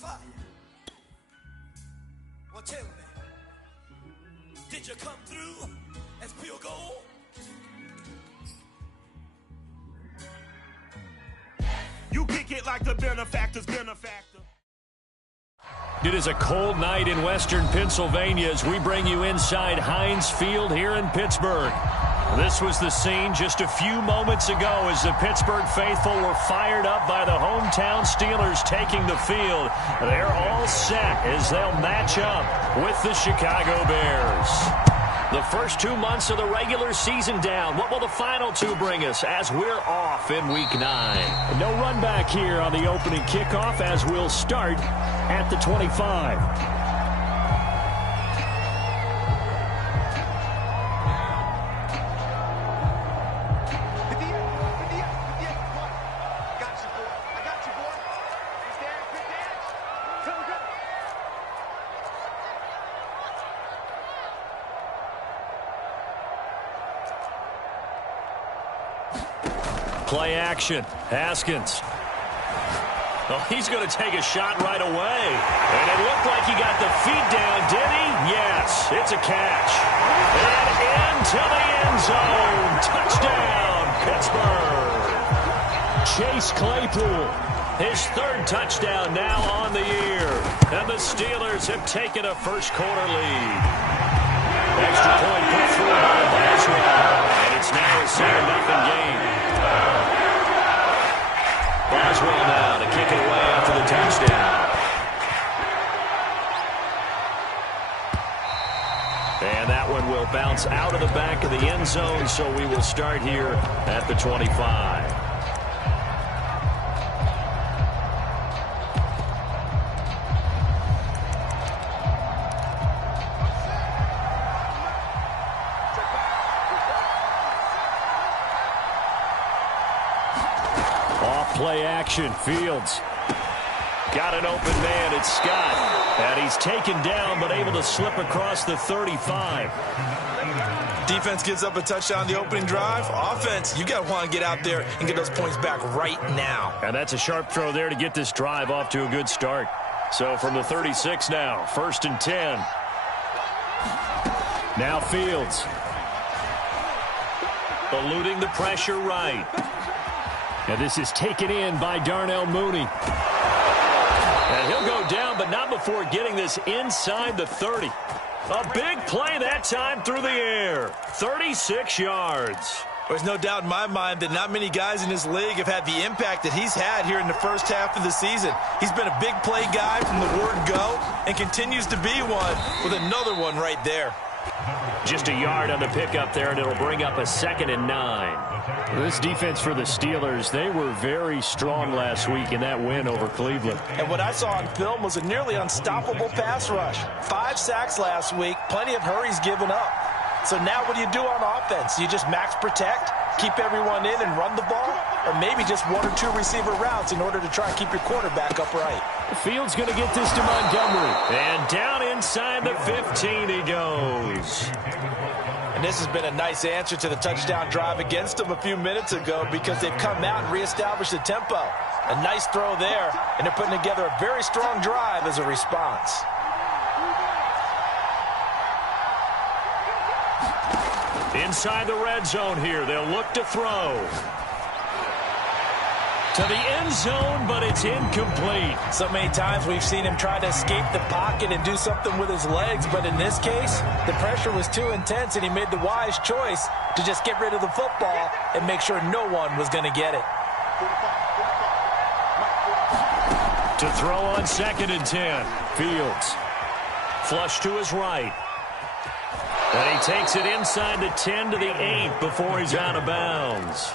fire. Well, tell me, did you come through as pure gold? You kick it like the benefactor's benefactor. It is a cold night in western Pennsylvania as we bring you inside Heinz Field here in Pittsburgh. This was the scene just a few moments ago as the Pittsburgh faithful were fired up by the hometown Steelers taking the field. They're all set as they'll match up with the Chicago Bears. The first 2 months of the regular season down. What will the final two bring us as we're off in Week 9? No run back here on the opening kickoff as we'll start at the 25. Play action. Haskins. Oh, he's going to take a shot right away. And it looked like he got the feet down, did he? Yes, it's a catch. And into the end zone. Touchdown, Pittsburgh. Chase Claypool. His third touchdown now on the year. And the Steelers have taken a first-quarter lead. Extra point put through by Boswell. And it's now a 7-0 game. Boswell now to kick it away after the touchdown. And that one will bounce out of the back of the end zone, so we will start here at the 25. Play action. Fields. Got an open man. It's Scott. And he's taken down but able to slip across the 35. Defense gives up a touchdown the opening drive. Offense, you got to want to get out there and get those points back right now. And that's a sharp throw there to get this drive off to a good start. So from the 36 now, 1st and 10. Now Fields. Eluding the pressure right. Now this is taken in by Darnell Mooney. And he'll go down, but not before getting this inside the 30. A big play that time through the air. 36 yards. There's no doubt in my mind that not many guys in this league have had the impact that he's had here in the first half of the season. He's been a big play guy from the word go and continues to be one with another one right there. Just a yard on the pickup there, and it'll bring up a 2nd and 9. This defense for the Steelers, they were very strong last week in that win over Cleveland. And what I saw on film was a nearly unstoppable pass rush. 5 sacks last week, plenty of hurries given up. So now what do you do on offense? You just max protect, keep everyone in and run the ball, or maybe just 1 or 2 receiver routes in order to try and keep your quarterback upright. Fields going to get this to Montgomery. And down inside the 15 he goes. And this has been a nice answer to the touchdown drive against them a few minutes ago because they've come out and reestablished the tempo. A nice throw there, and they're putting together a very strong drive as a response. Inside the red zone here, they'll look to throw. To the end zone, but it's incomplete. So many times we've seen him try to escape the pocket and do something with his legs, but in this case, the pressure was too intense and he made the wise choice to just get rid of the football and make sure no one was going to get it. To throw on 2nd and 10. Fields. Flush to his right. And he takes it inside the 10 to the 8 before he's out of bounds.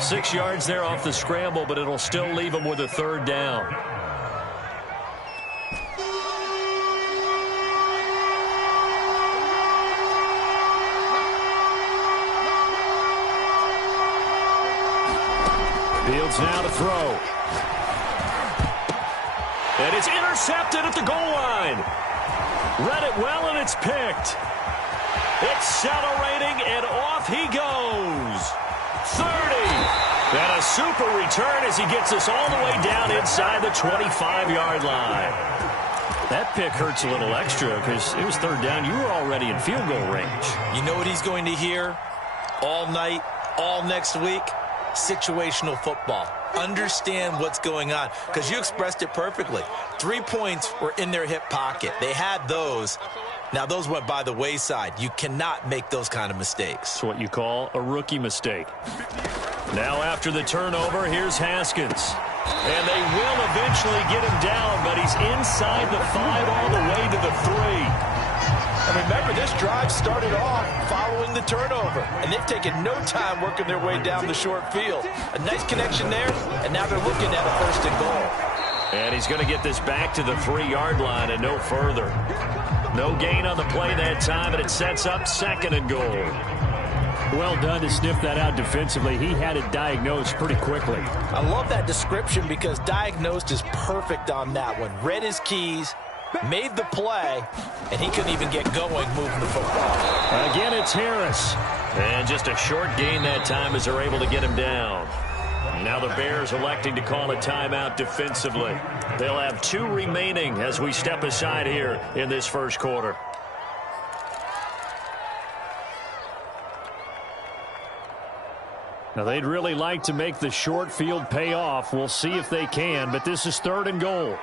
6 yards there off the scramble, but it'll still leave him with a 3rd down. Fields now to throw. And it's intercepted at the goal line. Read it well, and it's picked. Accelerating, and off he goes. 30. And a super return as he gets us all the way down inside the 25-yard line. That pick hurts a little extra because it was third down. You were already in field goal range. You know what he's going to hear all night, all next week? Situational football. Understand what's going on, because you expressed it perfectly. 3 points were in their hip pocket. They had those. Now, those went by the wayside. You cannot make those kind of mistakes. It's what you call a rookie mistake. Now, after the turnover, here's Haskins. And they will eventually get him down, but he's inside the 5 all the way to the 3. And remember, this drive started off following the turnover, and they've taken no time working their way down the short field. A nice connection there, and now they're looking at a first and goal. And he's going to get this back to the 3-yard line and no further. No gain on the play that time, and it sets up second and goal. Well done to sniff that out defensively. He had it diagnosed pretty quickly. I love that description because diagnosed is perfect on that one. Read his keys, made the play, and he couldn't even get going moving the football. Again, it's Harris. And just a short gain that time as they're able to get him down. Now the Bears electing to call a timeout defensively. They'll have 2 remaining as we step aside here in this first quarter. Now, they'd really like to make the short field pay off. We'll see if they can, but this is third and goal.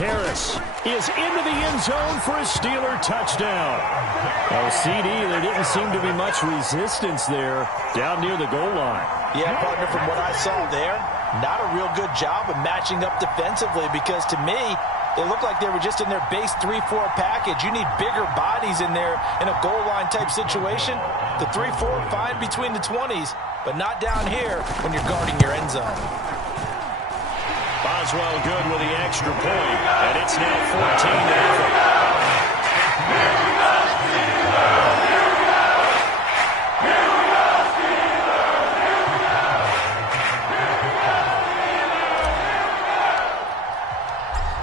Harris is into the end zone for a Steeler touchdown. Oh, CD, there didn't seem to be much resistance there down near the goal line. Yeah, partner, from what I saw there, not a real good job of matching up defensively because to me, it looked like they were just in their base 3-4 package. You need bigger bodies in there in a goal line type situation. The 3-4 fine between the 20s, but not down here when you're guarding your end zone. Boswell good with the extra point, and it's now 14-0.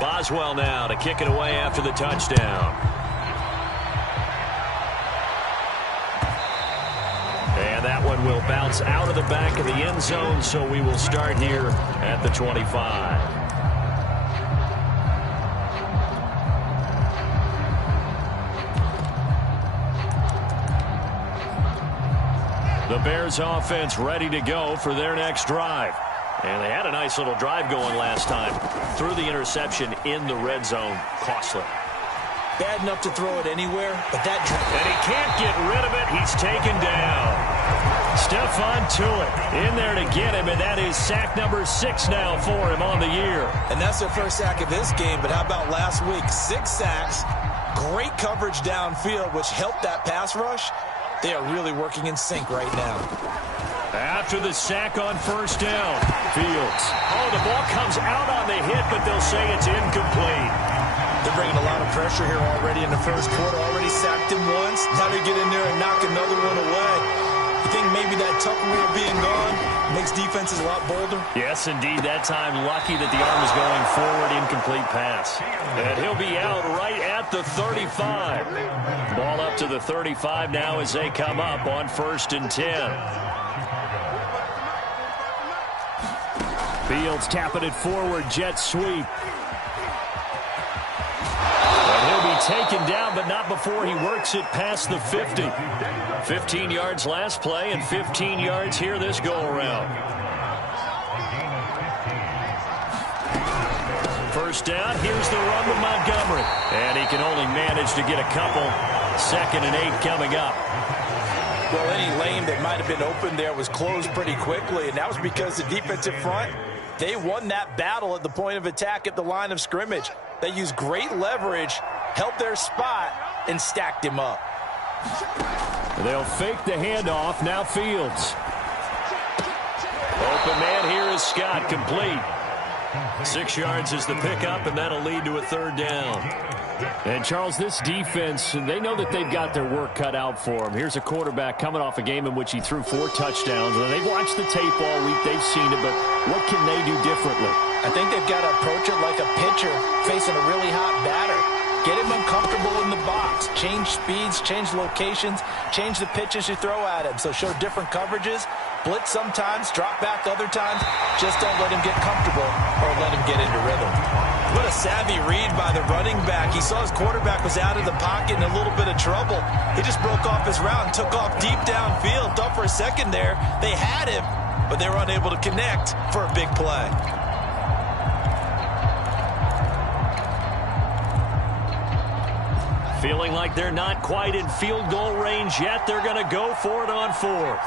Boswell now to kick it away after the touchdown. And that one will bounce out of the back of the end zone, so we will start here at the 25. The Bears offense ready to go for their next drive. And they had a nice little drive going last time. Threw the interception in the red zone. Costly. Bad enough to throw it anywhere, but that... And he can't get rid of it. He's taken down. Stephon Tuitt in there to get him, and that is sack number 6 now for him on the year. And that's their first sack of this game, but how about last week? 6 sacks, great coverage downfield, which helped that pass rush. They are really working in sync right now. After the sack on first down, Fields. Oh, the ball comes out on the hit, but they'll say it's incomplete. They're bringing a lot of pressure here already in the first quarter. Already sacked him once. Now they get in there and knock another one away. You think maybe that Tucker rule being gone makes defenses a lot bolder? Yes, indeed. That time, lucky that the arm was going forward. Incomplete pass. And he'll be out right at the 35. Ball up to the 35 now as they come up on 1st and 10. Fields tapping it forward, jet sweep. And he'll be taken down, but not before he works it past the 50. 15 yards last play and 15 yards here this go-around. First down, here's the run to Montgomery. And he can only manage to get a couple. 2nd and 8 coming up. Well, any lane that might have been open there was closed pretty quickly, and that was because the defensive front, they won that battle at the point of attack at the line of scrimmage. They used great leverage, held their spot, and stacked him up. They'll fake the handoff. Now Fields. Open man here is Scott, complete. 6 yards is the pickup, and that'll lead to a 3rd down. And, Charles, this defense, they know that they've got their work cut out for them. Here's a quarterback coming off a game in which he threw 4 touchdowns. And they've watched the tape all week. They've seen it, but what can they do differently? I think they've got to approach it like a pitcher facing a really hot batter. Get him uncomfortable in the box. Change speeds, change locations, change the pitches you throw at him. So show different coverages Blitz sometimes, drop back other times. Just don't let him get comfortable or let him get into rhythm. What a savvy read by the running back. He saw his quarterback was out of the pocket in a little bit of trouble. He just broke off his route and took off deep downfield. Thought for a second there they had him, but they were unable to connect for a big play. Feeling like they're not quite in field goal range yet. They're going to go for it on fourth.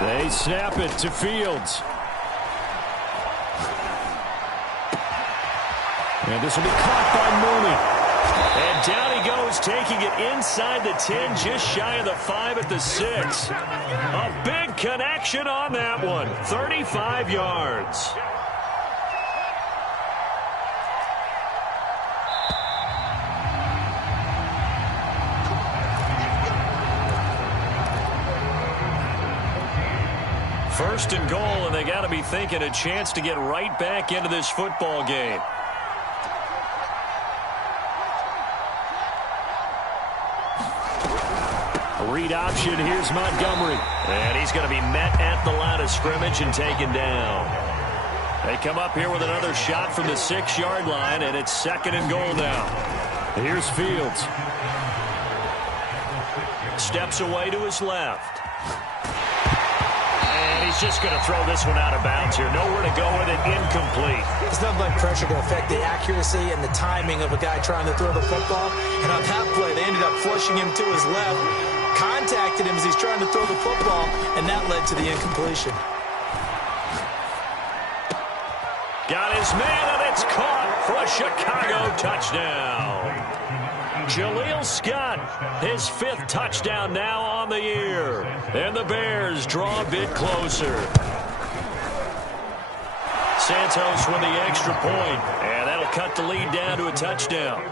They snap it to Fields. And this will be caught by Mooney. And down he goes, taking it inside the 10, just shy of the 5 at the 6. A big connection on that one. 35 yards. First and goal, and they got to be thinking a chance to get right back into this football game. Read option, here's Montgomery. And he's going to be met at the line of scrimmage and taken down. They come up here with another shot from the 6-yard line, and it's second and goal now. Here's Fields. Steps away to his left. And he's just going to throw this one out of bounds here. Nowhere to go with it, incomplete. It's nothing like pressure to affect the accuracy and the timing of a guy trying to throw the football. And on that play, they ended up flushing him to his left, contacted him as he's trying to throw the football, and that led to the incompletion. Got his man, and it's caught for a Chicago touchdown. Jaleel Scott, his 5th touchdown now on the year. And the Bears draw a bit closer. Santos with the extra point, and that'll cut the lead down to a touchdown.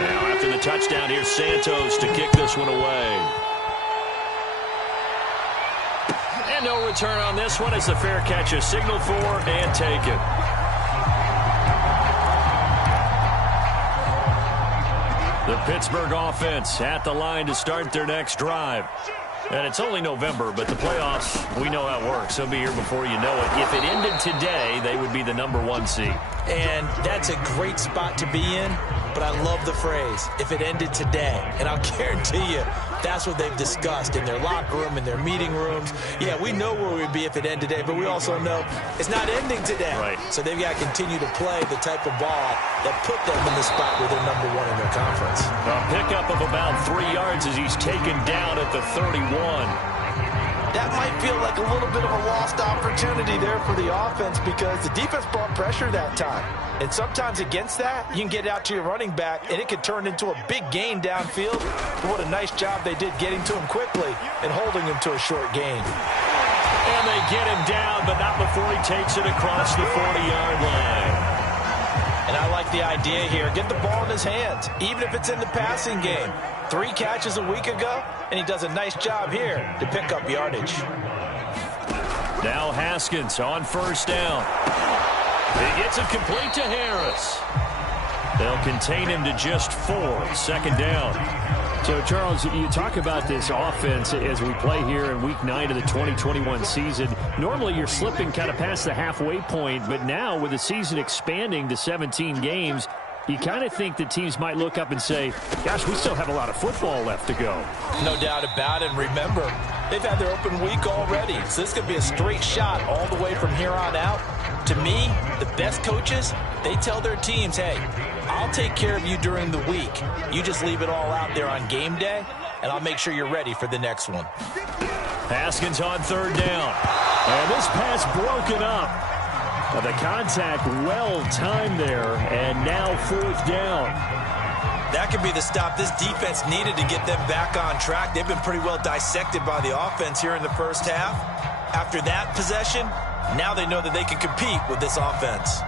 Now after the touchdown, here's Santos to kick this one away. And no return on this one as the fair catch is signaled for and taken. The Pittsburgh offense at the line to start their next drive. And it's only November, but the playoffs, we know how it works. They'll be here before you know it. If it ended today, they would be the #1 seed. And that's a great spot to be in, but I love the phrase, if it ended today. And I'll guarantee you, that's what they've discussed in their locker room, in their meeting rooms. Yeah, we know where we'd be if it ended today, but we also know it's not ending today. Right. So they've got to continue to play the type of ball that put them in the spot where they're #1 in their conference. A pickup of about 3 yards as he's taken down at the 31. That might feel like a little bit of a lost opportunity there for the offense because the defense brought pressure that time. And sometimes against that, you can get out to your running back, and it could turn into a big gain downfield. But what a nice job they did getting to him quickly and holding him to a short gain. And they get him down, but not before he takes it across the 40-yard line. And I like the idea here. Get the ball in his hands, even if it's in the passing game. 3 catches a week ago, and he does a nice job here to pick up yardage. Now Haskins on first down. He gets it complete to Harris. They'll contain him to just 4. Second down. So, Charles, you talk about this offense as we play here in Week 9 of the 2021 season. Normally, you're slipping kind of past the halfway point, but now with the season expanding to 17 games, you kind of think that teams might look up and say, gosh, we still have a lot of football left to go. No doubt about it. And remember, they've had their open week already. So this could be a straight shot all the way from here on out. To me, the best coaches, they tell their teams, hey, I'll take care of you during the week. You just leave it all out there on game day, and I'll make sure you're ready for the next one. Haskins on third down. And this pass broken up. The contact well timed there, and now 4th down. That could be the stop this defense needed to get them back on track. They've been pretty well dissected by the offense here in the first half. After that possession, now they know that they can compete with this offense.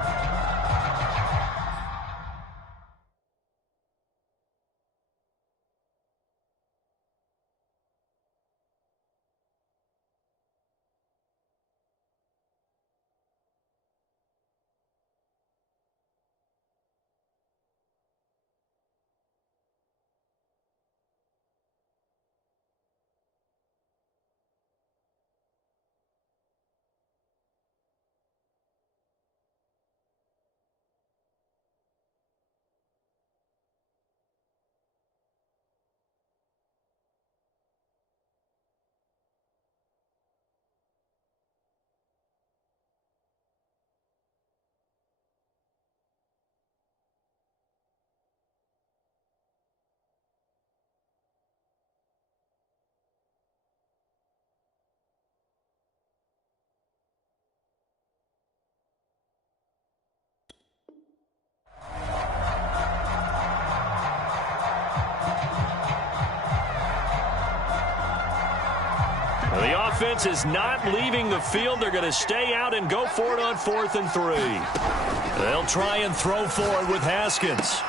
The offense is not leaving the field. They're going to stay out and go for it on 4th and 3. They'll try and throw for it with Haskins.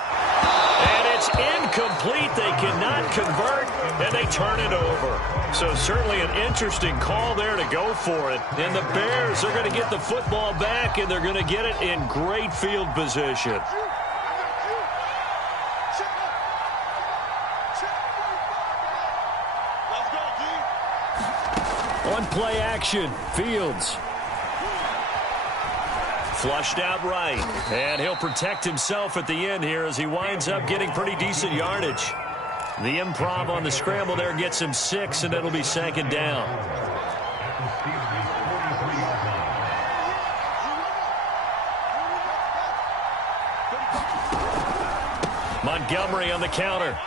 And it's incomplete. They cannot convert, and they turn it over. So certainly an interesting call there to go for it. And the Bears are going to get the football back, and they're going to get it in great field position. On play action, Fields. Flushed out right. And he'll protect himself at the end here as he winds up getting pretty decent yardage. The improv on the scramble there gets him 6, and it'll be 2nd down. Montgomery on the counter.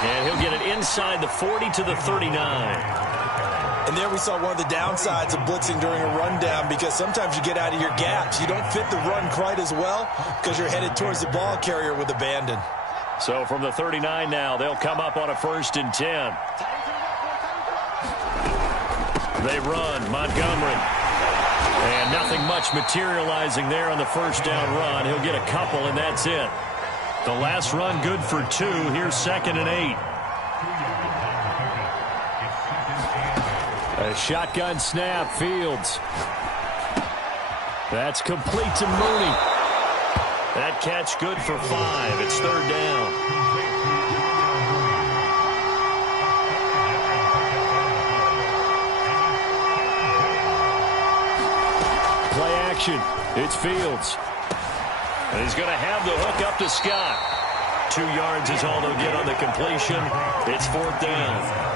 And he'll get it inside the 40 to the 39. And there we saw one of the downsides of blitzing during a rundown, because sometimes you get out of your gaps. You don't fit the run quite as well because you're headed towards the ball carrier with abandon. So from the 39 now, they'll come up on a 1st and 10. They run, Montgomery. And nothing much materializing there on the 1st down run. He'll get a couple, and that's it. The last run good for 2. Here's 2nd and 8. A shotgun snap, Fields. That's complete to Mooney. That catch good for 5. It's 3rd down. Play action. It's Fields. And he's going to have the hook up to Scott. 2 yards is all they'll get on the completion. It's 4th down.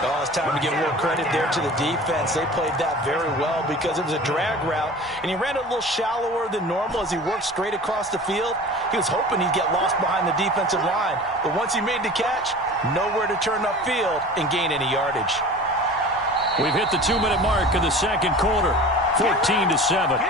Oh, it's time to give more credit there to the defense. They played that very well because it was a drag route, and he ran a little shallower than normal as he worked straight across the field. He was hoping he'd get lost behind the defensive line, but once he made the catch, nowhere to turn upfield and gain any yardage. We've hit the 2-minute mark of the 2nd quarter, 14-7.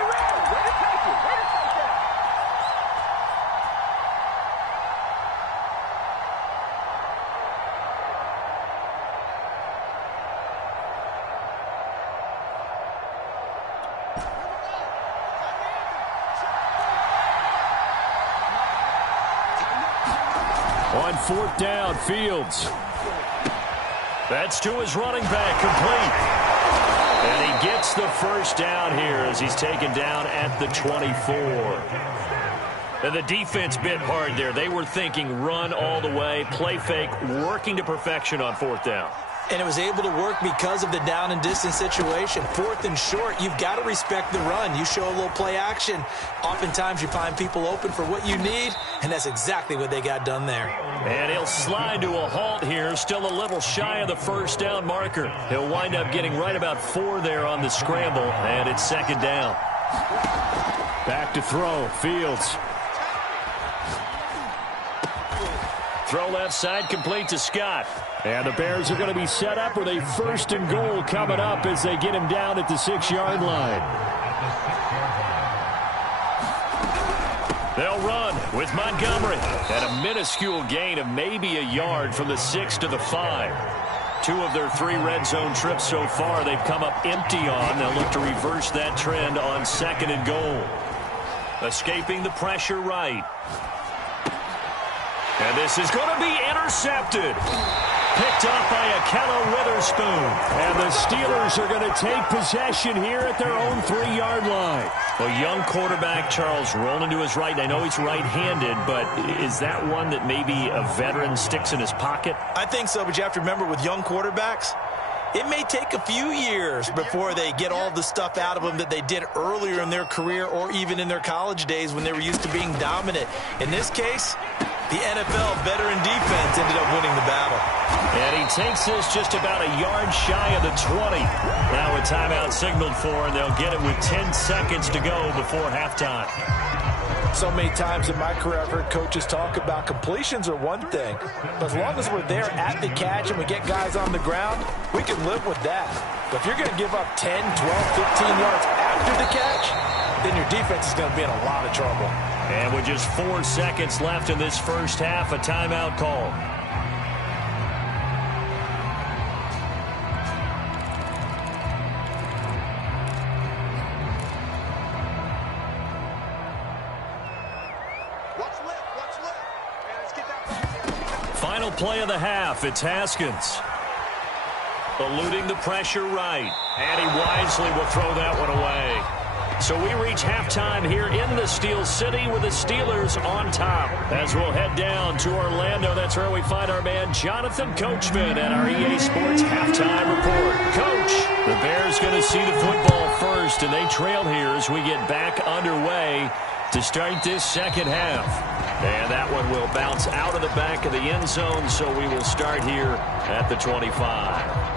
On 4th down, Fields. That's to his running back, complete. And he gets the 1st down here as he's taken down at the 24. And the defense bit hard there. They were thinking run all the way, play fake, working to perfection on 4th down. And it was able to work because of the down and distance situation. 4th and short, you've got to respect the run. You show a little play action. Oftentimes you find people open for what you need, and that's exactly what they got done there. And he'll slide to a halt here, still a little shy of the 1st down marker. He'll wind up getting right about 4 there on the scramble, and it's 2nd down. Back to throw, Fields. Throw left side, complete to Scott. And the Bears are going to be set up with a 1st and goal coming up as they get him down at the 6-yard line. They'll run with Montgomery. And a minuscule gain of maybe a yard from the 6 to the 5. 2 of their 3 red zone trips so far they've come up empty on. They'll look to reverse that trend on 2nd and goal. Escaping the pressure right. And this is going to be intercepted. Picked up by Akello Witherspoon. And the Steelers are going to take possession here at their own 3-yard line. A young quarterback, Charles, rolling to his right. I know he's right-handed, but is that one that maybe a veteran sticks in his pocket? I think so, but you have to remember with young quarterbacks, it may take a few years before they get all the stuff out of them that they did earlier in their career or even in their college days when they were used to being dominant. In this case, the NFL veteran defense ended up winning the battle. And he takes this just about a yard shy of the 20. Now a timeout signaled for, and they'll get it with 10 seconds to go before halftime. So many times in my career I've heard coaches talk about completions are one thing, but as long as we're there at the catch and we get guys on the ground, we can live with that. But if you're going to give up 10, 12, 15 yards after the catch, then your defense is going to be in a lot of trouble. And with just 4 seconds left in this first half, a timeout call. play of the half. It's Haskins. Eluding the pressure right. And he wisely will throw that one away. So we reach halftime here in the Steel City with the Steelers on top. As we'll head down to Orlando, that's where we find our man Jonathan Coachman at our EA Sports Halftime Report. Coach, the Bears going to see the football first, and they trail here as we get back underway to start this second half. And that one will bounce out of the back of the end zone, so we will start here at the 25.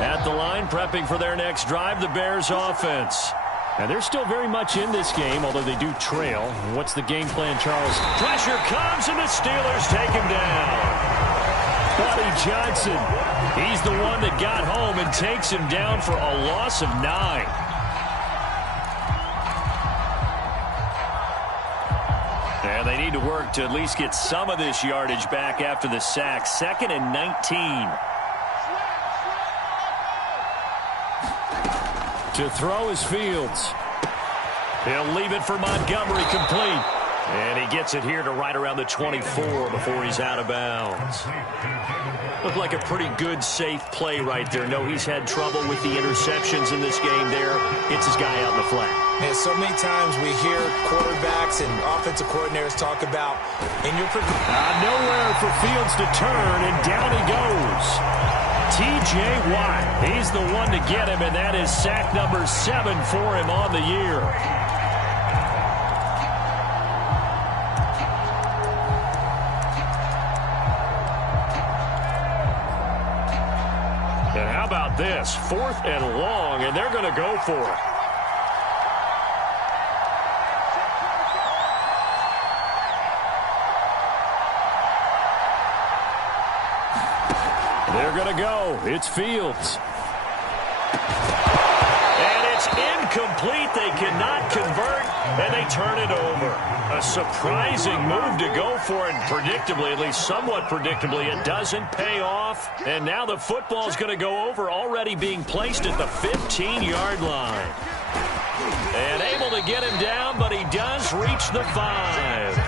At the line, prepping for their next drive, the Bears offense. And they're still very much in this game, although they do trail. What's the game plan, Charles? Pressure comes, and the Steelers take him down. Buddy Johnson, he's the one that got home and takes him down for a loss of 9. And they need to work to at least get some of this yardage back after the sack. 2nd and 19. To throw is Fields. He'll leave it for Montgomery, complete. And he gets it here to right around the 24 before he's out of bounds. Looked like a pretty good, safe play right there. No, he's had trouble with the interceptions in this game there. It's his guy out in the flat. Man, so many times we hear quarterbacks and offensive coordinators talk about nowhere for Fields to turn, and down he goes. T.J. Watt, he's the one to get him, and that is sack number 7 for him on the year. And how about this? 4th and long, and they're going to go for it. They're going to go. It's Fields. And it's incomplete. They cannot convert, and they turn it over. A surprising move to go for it. Predictably, at least somewhat predictably, it doesn't pay off. And now the football's going to go over, already being placed at the 15-yard line. And able to get him down, but he does reach the 5.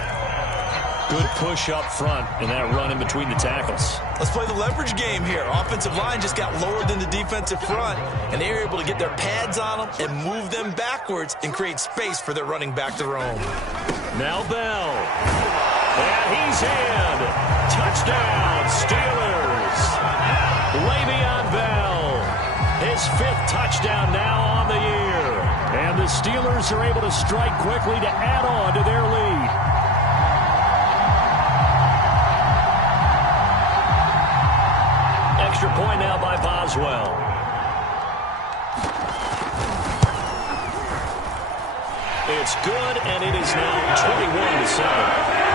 Good push up front and that run in between the tackles. Let's play the leverage game here. Offensive line just got lower than the defensive front, and they were able to get their pads on them and move them backwards and create space for their running back to roam. Now Bell. And he's in. Touchdown, Steelers. Le'Veon Bell. His 5th touchdown now on the year. And the Steelers are able to strike quickly to add on to their lead. Extra point now by Boswell. It's good, and it is now 21-7.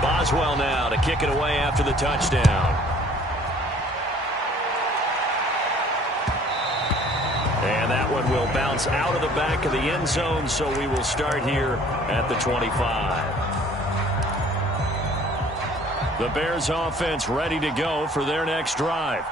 Boswell now to kick it away after the touchdown. And that one will bounce out of the back of the end zone, so we will start here at the 25. The Bears offense ready to go for their next drive.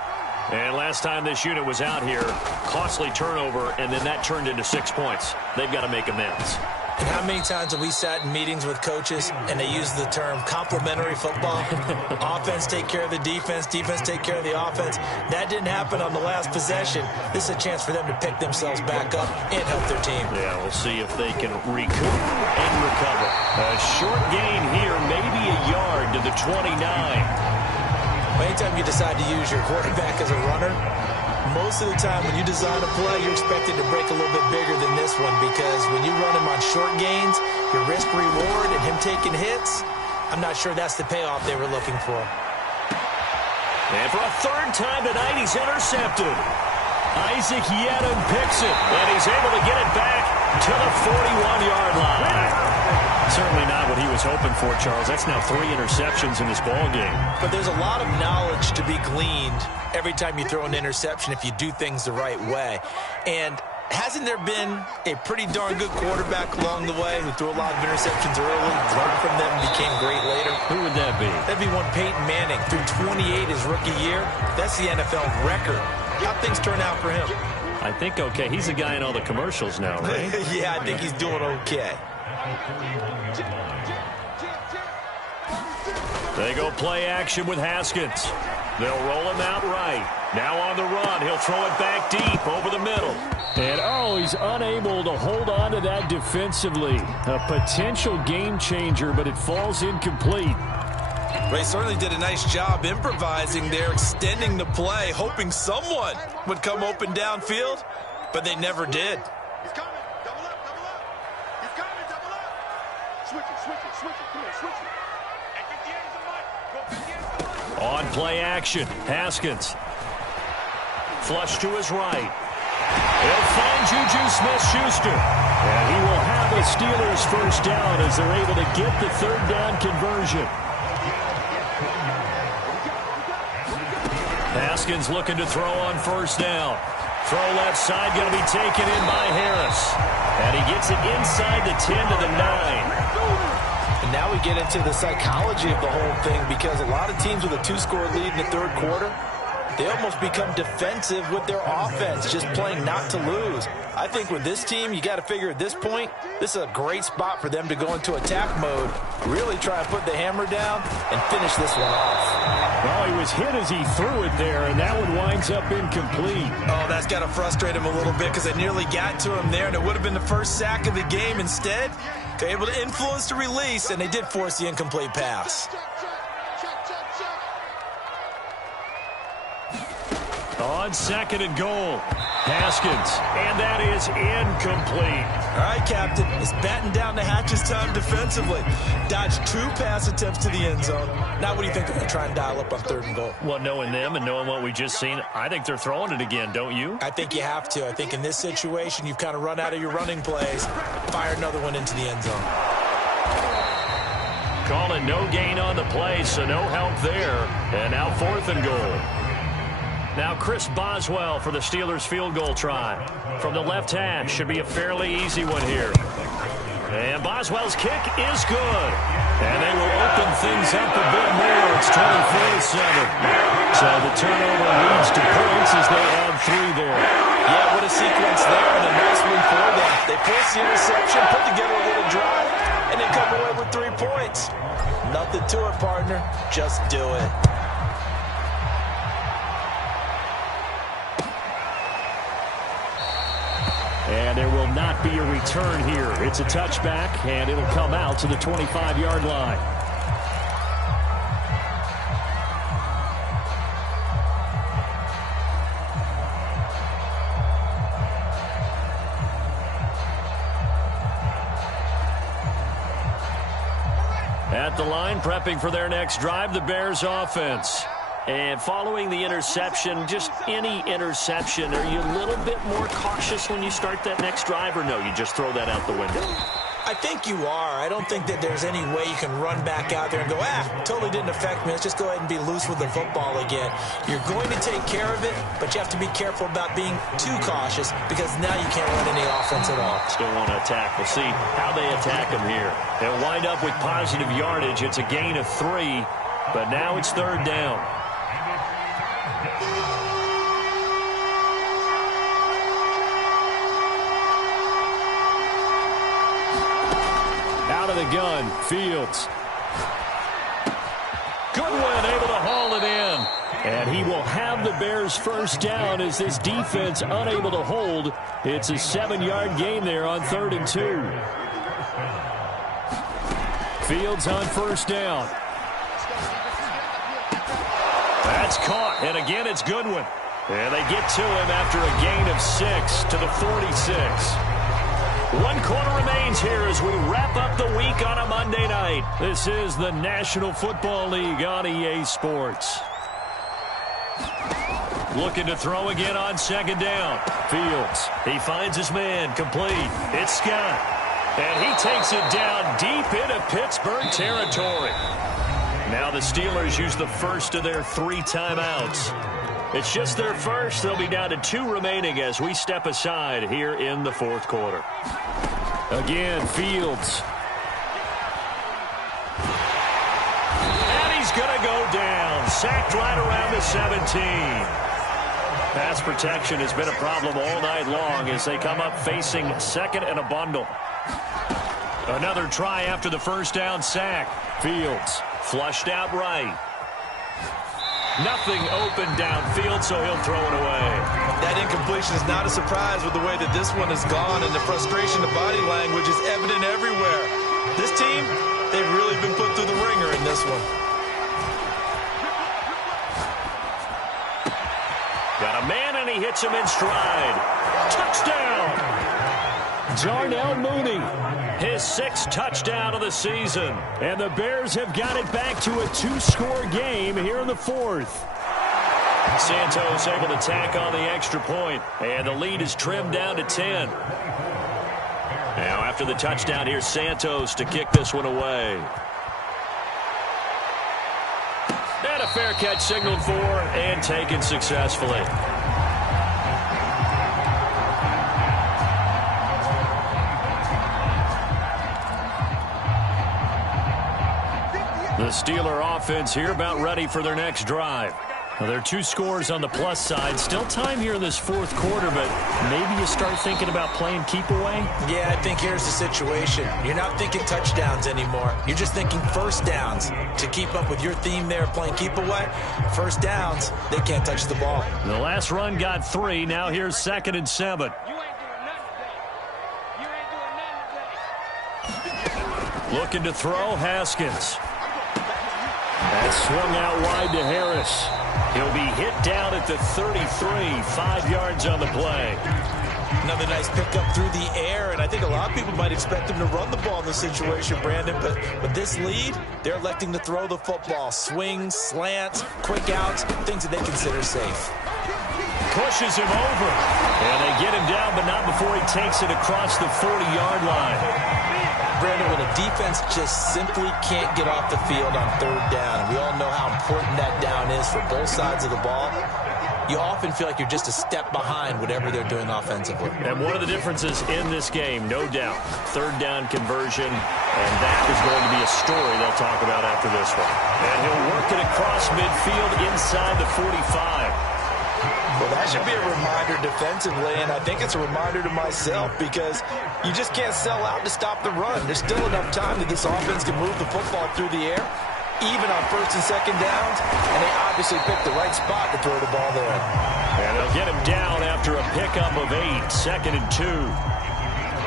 And last time this unit was out here, costly turnover, and then that turned into 6 points. They've got to make amends. And how many times have we sat in meetings with coaches and they use the term complementary football? Offense take care of the defense, defense take care of the offense. That didn't happen on the last possession. This is a chance for them to pick themselves back up and help their team. Yeah, we'll see if they can recoup and recover. A short gain here, maybe a yard to the 29. Anytime you decide to use your quarterback as a runner, most of the time when you design a play, you're expected to break a little bit bigger than this one, because when you run him on short gains, your risk-reward and him taking hits, I'm not sure that's the payoff they were looking for. And for a 3rd time tonight, he's intercepted. Isaac Yedem picks it, and he's able to get it back to the 41-yard line. Certainly not what he was hoping for, Charles. That's now 3 interceptions in this ball game. But there's a lot of knowledge to be gleaned every time you throw an interception if you do things the right way. And hasn't there been a pretty darn good quarterback along the way who threw a lot of interceptions early, learned from them, and became great later? Who would that be? That'd be one Peyton Manning. Threw 28 his rookie year. That's the NFL record. How'd things turn out for him? I think okay. He's the guy in all the commercials now, right? Yeah, I think he's doing okay. They go play action with Haskins. They'll roll him out right. Now on the run. He'll throw it back deep over the middle. And, he's unable to hold on to that defensively. A potential game changer, but it falls incomplete. Ray certainly did a nice job improvising there, extending the play, hoping someone would come open downfield, but they never did. He's coming. Double up. He's coming. Double up. Switch it. Come here, switch it. At 58 is the mic. Go 58 is the mic. On play action, Haskins. Flush to his right. He'll find Juju Smith-Schuster. And he will have the Steelers first down as they're able to get the third down conversion. Haskins looking to throw on first down. Throw left side going to be taken in by Harris. And he gets it inside the 10 to the 9. And now we get into the psychology of the whole thing, because a lot of teams with a 2-score lead in the third quarter, they almost become defensive with their offense, just playing not to lose. I think with this team, you got to figure at this point, this is a great spot for them to go into attack mode, really try and put the hammer down and finish this one off. Well, he was hit as he threw it there, and that one winds up incomplete. Oh, that's got to frustrate him a little bit, because they nearly got to him there, and it would have been the first sack of the game. Instead, they're able to influence the release, and they did force the incomplete pass. On second and goal, Haskins, and that is incomplete. All right, Captain, it's batting down the hatches time defensively. Dodged 2 pass attempts to the end zone. Now what do you think they're going to try and dial up on third and goal? Well, knowing them and knowing what we just seen, I think they're throwing it again, don't you? I think you have to. I think in this situation, you've kind of run out of your running plays. Fire another one into the end zone. Calling no gain on the play, so no help there. And now fourth and goal. Now Chris Boswell for the Steelers field goal try. From the left hash, should be a fairly easy one here. And Boswell's kick is good. And they will open things up a bit more. It's 24-7. So the turnover leads to points as they add 3 there. Yeah, what a sequence there, and a nice one for them. They force the interception, put together a little drive, and then come away with 3 points. Nothing to it, partner. Just do it. And there will not be a return here. It's a touchback, and it'll come out to the 25-yard line. At the line, prepping for their next drive, the Bears offense. And following the interception, just any interception, are you a little bit more cautious when you start that next drive, or no, you just throw that out the window? I think you are. I don't think that there's any way you can run back out there and go, totally didn't affect me. Let's just go ahead and be loose with the football again. You're going to take care of it, but you have to be careful about being too cautious, because now you can't run any offense at all. Still want to attack. We'll see how they attack them here. They'll wind up with positive yardage. It's a gain of 3, but now it's third down. Out of the gun, Fields. Goodwin able to haul it in. And he will have the Bears first down as this defense unable to hold. It's a 7-yard gain there on 3rd and 2. Fields on first down. That's caught, and again it's Goodwin. And they get to him after a gain of 6 to the 46. 1 quarter remains here as we wrap up the week on a Monday night. This is the National Football League on EA Sports. Looking to throw again on second down. Fields, he finds his man, complete. It's Scott. And he takes it down deep into Pittsburgh territory. Now the Steelers use the first of their 3 timeouts. It's just their first. They'll be down to 2 remaining as we step aside here in the 4th quarter. Again, Fields. And he's going to go down. Sacked right around the 17. Pass protection has been a problem all night long as they come up facing 2nd and a bundle. Another try after the first down sack. Fields flushed out right. Nothing open downfield, so he'll throw it away. That incompletion is not a surprise with the way that this one has gone, and the frustration of body language is evident everywhere. This team, they've really been put through the ringer in this one. Got a man, and he hits him in stride. Touchdown! Darnell Mooney. His 6th touchdown of the season. And the Bears have got it back to a 2-score game here in the 4th. Santos able to tack on the extra point, and the lead is trimmed down to 10. Now after the touchdown, here's Santos to kick this one away. And a fair catch signaled for and taken successfully. The Steeler offense here about ready for their next drive. Well, there are 2 scores on the plus side. Still time here in this 4th quarter, but maybe you start thinking about playing keep away? Yeah, I think here's the situation. You're not thinking touchdowns anymore. You're just thinking first downs. To keep up with your theme there, playing keep away, first downs, they can't touch the ball. The last run got 3. Now here's 2nd and 7. Looking to throw, Haskins. That swung out wide to Harris. He'll be hit down at the 33, 5 yards on the play. Another nice pickup through the air, and I think a lot of people might expect him to run the ball in this situation, Brandon, but with this lead, they're electing to throw the football. Swings, slants, quick outs, things that they consider safe. Pushes him over, and they get him down, but not before he takes it across the 40-yard line. Brandon, when a defense just simply can't get off the field on 3rd down, and we all know how important that down is for both sides of the ball, you often feel like you're just a step behind whatever they're doing offensively. And one of the differences in this game, no doubt, 3rd down conversion, and that is going to be a story they'll talk about after this one. And he'll work it across midfield inside the 45. Well, that should be a reminder defensively, and I think it's a reminder to myself because you just can't sell out to stop the run. There's still enough time that this offense can move the football through the air, even on 1st and 2nd downs, and they obviously picked the right spot to throw the ball there. And they'll get him down after a pickup of 8, 2nd and 2.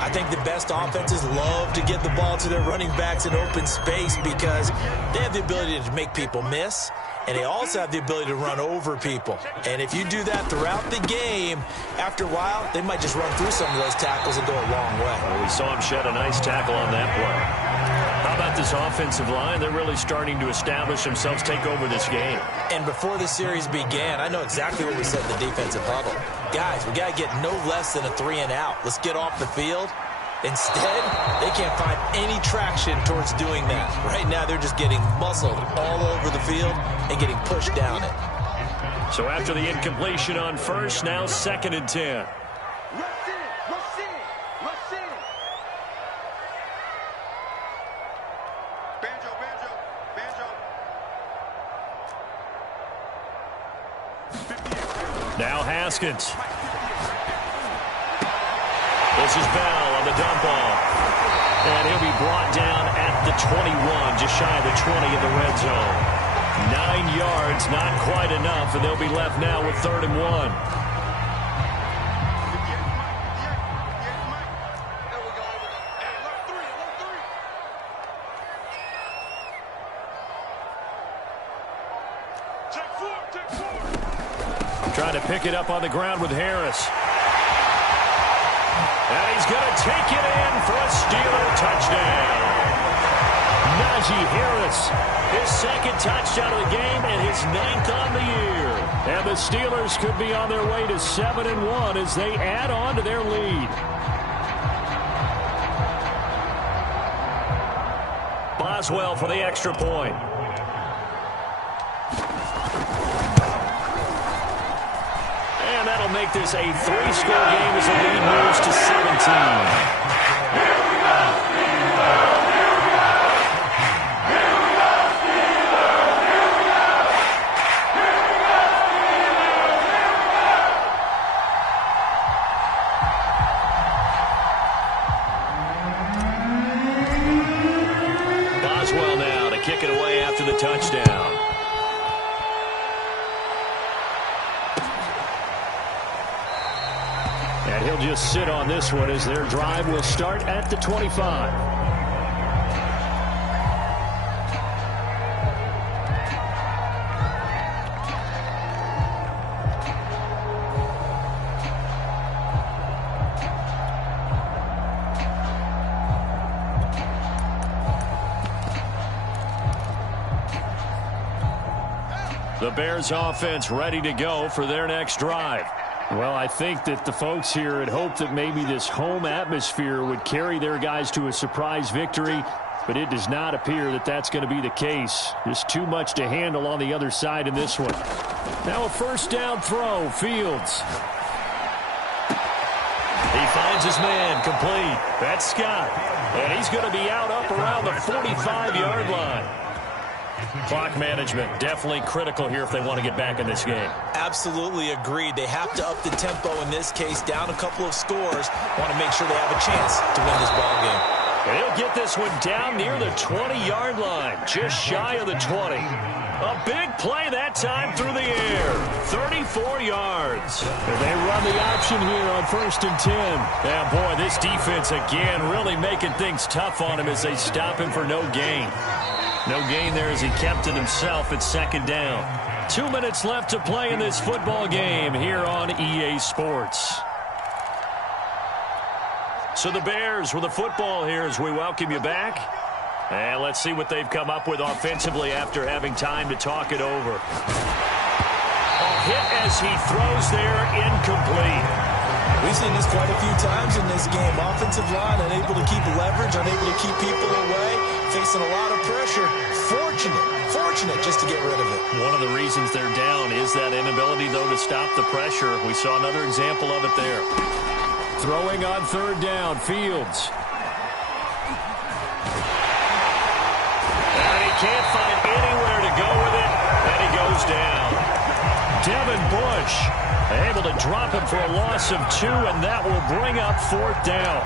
I think the best offenses love to get the ball to their running backs in open space because they have the ability to make people miss, and they also have the ability to run over people. And if you do that throughout the game, after a while, they might just run through some of those tackles and go a long way. Well, we saw him shed a nice tackle on that play. How about this offensive line? They're really starting to establish themselves, take over this game. And before the series began, I know exactly what we said in the defensive huddle. Guys, we got to get no less than a 3 and out. Let's get off the field. Instead, they can't find any traction towards doing that. Right now, they're just getting muscled all over the field and getting pushed down it. So after the incompletion on 1st, now 2nd and 10. Now Haskins. This is Bell on the dump off. And he'll be brought down at the 21, just shy of the 20 in the red zone. 9 yards, not quite enough, and they'll be left now with 3rd and 1. Trying to pick it up on the ground with Harris. And he's going to take it in for a Steeler touchdown. Najee Harris, his 2nd touchdown of the game and his 9th on the year. And the Steelers could be on their way to 7-1 as they add on to their lead. Boswell for the extra point. And that'll make this a 3-score game as the lead moves to 17. Boswell now to kick it away after the touchdown. And he'll just sit on this one as their drive will start at the 25. The Bears offense ready to go for their next drive. Well, I think that the folks here had hoped that maybe this home atmosphere would carry their guys to a surprise victory, but it does not appear that that's going to be the case. Just too much to handle on the other side in this one. Now a first down throw, Fields. He finds his man, complete. That's Scott. And he's going to be out up around the 45-yard line. Clock management definitely critical here if they want to get back in this game. Absolutely agreed. They have to up the tempo in this case, down a couple of scores. Want to make sure they have a chance to win this ball game. And he'll get this one down near the 20-yard line, just shy of the 20. A big play that time through the air, 34 yards. And they run the option here on 1st and 10. Yeah, boy, this defense again really making things tough on him as they stop him for no gain. No gain there as he kept it himself at 2nd down. 2 minutes left to play in this football game here on EA Sports. So the Bears with the football here as we welcome you back. And let's see what they've come up with offensively after having time to talk it over. A hit as he throws there, incomplete. We've seen this quite a few times in this game. Offensive line unable to keep leverage, unable to keep people away, facing a lot of pressure. Fortunate just to get rid of it. One of the reasons they're down is that inability, though, to stop the pressure. We saw another example of it there. Throwing on 3rd down, Fields. And he can't find anywhere to go with it, and he goes down. Devin Bush able to drop him for a loss of 2, and that will bring up 4th down.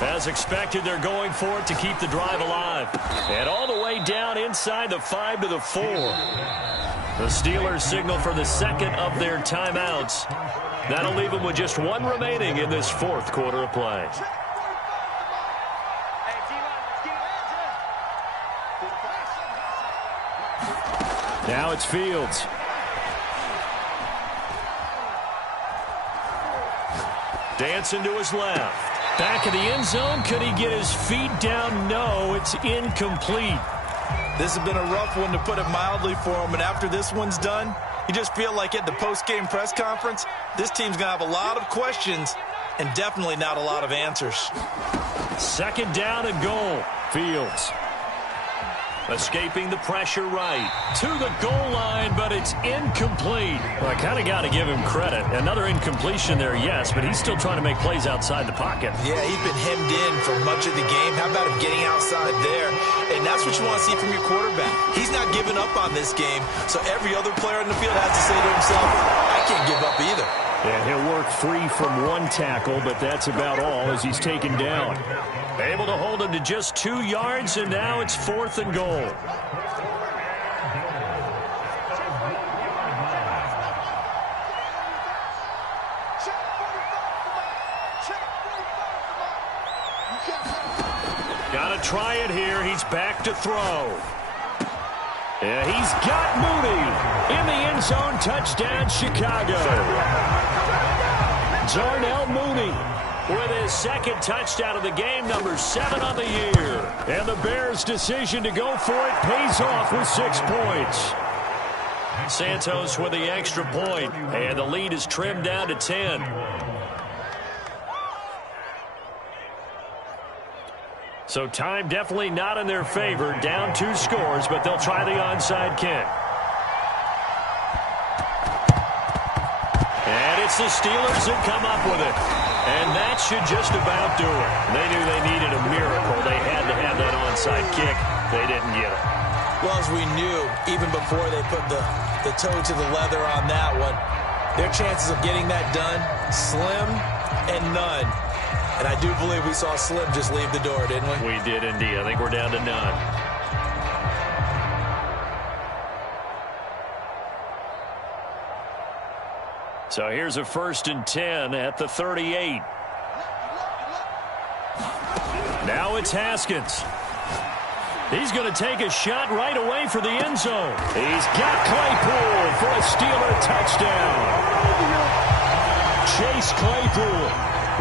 As expected, they're going for it to keep the drive alive. And all the way down inside the 5 to the 4. The Steelers signal for the second of their timeouts. That'll leave them with just 1 remaining in this 4th quarter of play. Now it's Fields. Dancing to his left. Back of the end zone. Could he get his feet down? No, it's incomplete. This has been a rough one, to put it mildly, for him. And after this one's done, you just feel like at the post-game press conference, this team's going to have a lot of questions and definitely not a lot of answers. 2nd down and goal. Fields escaping the pressure right to the goal line, but it's incomplete. Well, I kind of got to give him credit. Another incompletion there, yes, but he's still trying to make plays outside the pocket. Yeah, he's been hemmed in for much of the game. How about him getting outside there? And that's what you want to see from your quarterback. He's not giving up on this game, so every other player in the field has to say to himself, I can't give up either. And he'll work free from 1 tackle, but that's about all as he's taken down. Able to hold him to just 2 yards, and now it's 4th and goal. Got to try it here. He's back to throw. Yeah, he's got Mooney in the end zone. Touchdown, Chicago. Darnell Mooney with his second touchdown of the game, number 7 on the year. And the Bears' decision to go for it pays off with 6 points. Santos with the extra point, and the lead is trimmed down to 10. So time definitely not in their favor. Down 2 scores, but they'll try the onside kick. And it's the Steelers that come up with it. And that should just about do it. They knew they needed a miracle. They had to have that onside kick. They didn't get it. Well, as we knew, even before they put the toe to the leather on that one, their chances of getting that done, slim and none. And I do believe we saw Slim just leave the door, didn't we? We did indeed. I think we're down to none. So here's a 1st and 10 at the 38. Now it's Haskins. He's going to take a shot right away for the end zone. He's got Claypool for a Steeler touchdown. Chase Claypool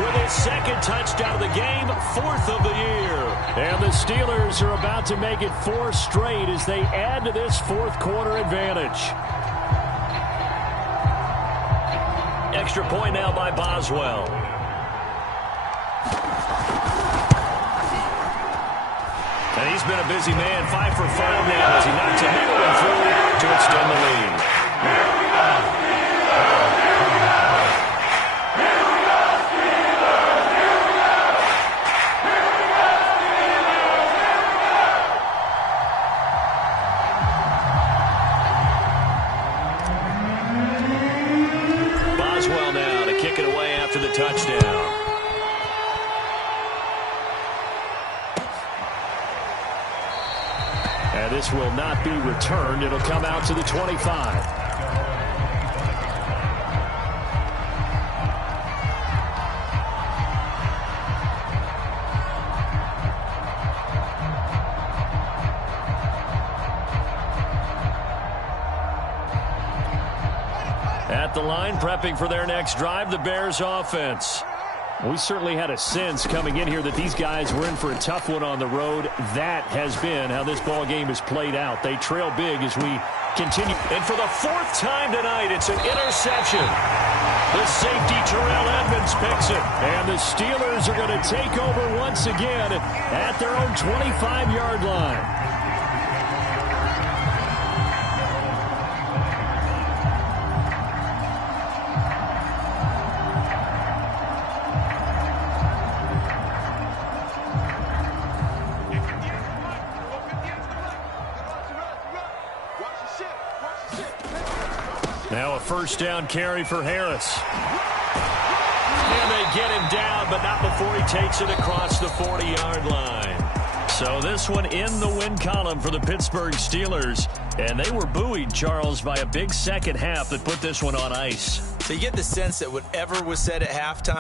with his 2nd touchdown of the game, 4th of the year. And the Steelers are about to make it 4 straight as they add to this 4th quarter advantage. Extra point now by Boswell. And he's been a busy man, 5 for 5 now as he knocks another one through to extend the lead. Boswell now to kick it away after the touchdown. And this will not be returned. It'll come out to the 25. At the line, prepping for their next drive, the Bears offense. We certainly had a sense coming in here that these guys were in for a tough one on the road. That has been how this ball game has played out. They trail big as we continue. And for the 4th time tonight, it's an interception. The safety, Terrell Edmonds, picks it. And the Steelers are going to take over once again at their own 25-yard line. Now a 1st down carry for Harris. And they get him down, but not before he takes it across the 40-yard line. So this one in the win column for the Pittsburgh Steelers. And they were buoyed, Charles, by a big second half that put this one on ice. So you get the sense that whatever was said at halftime,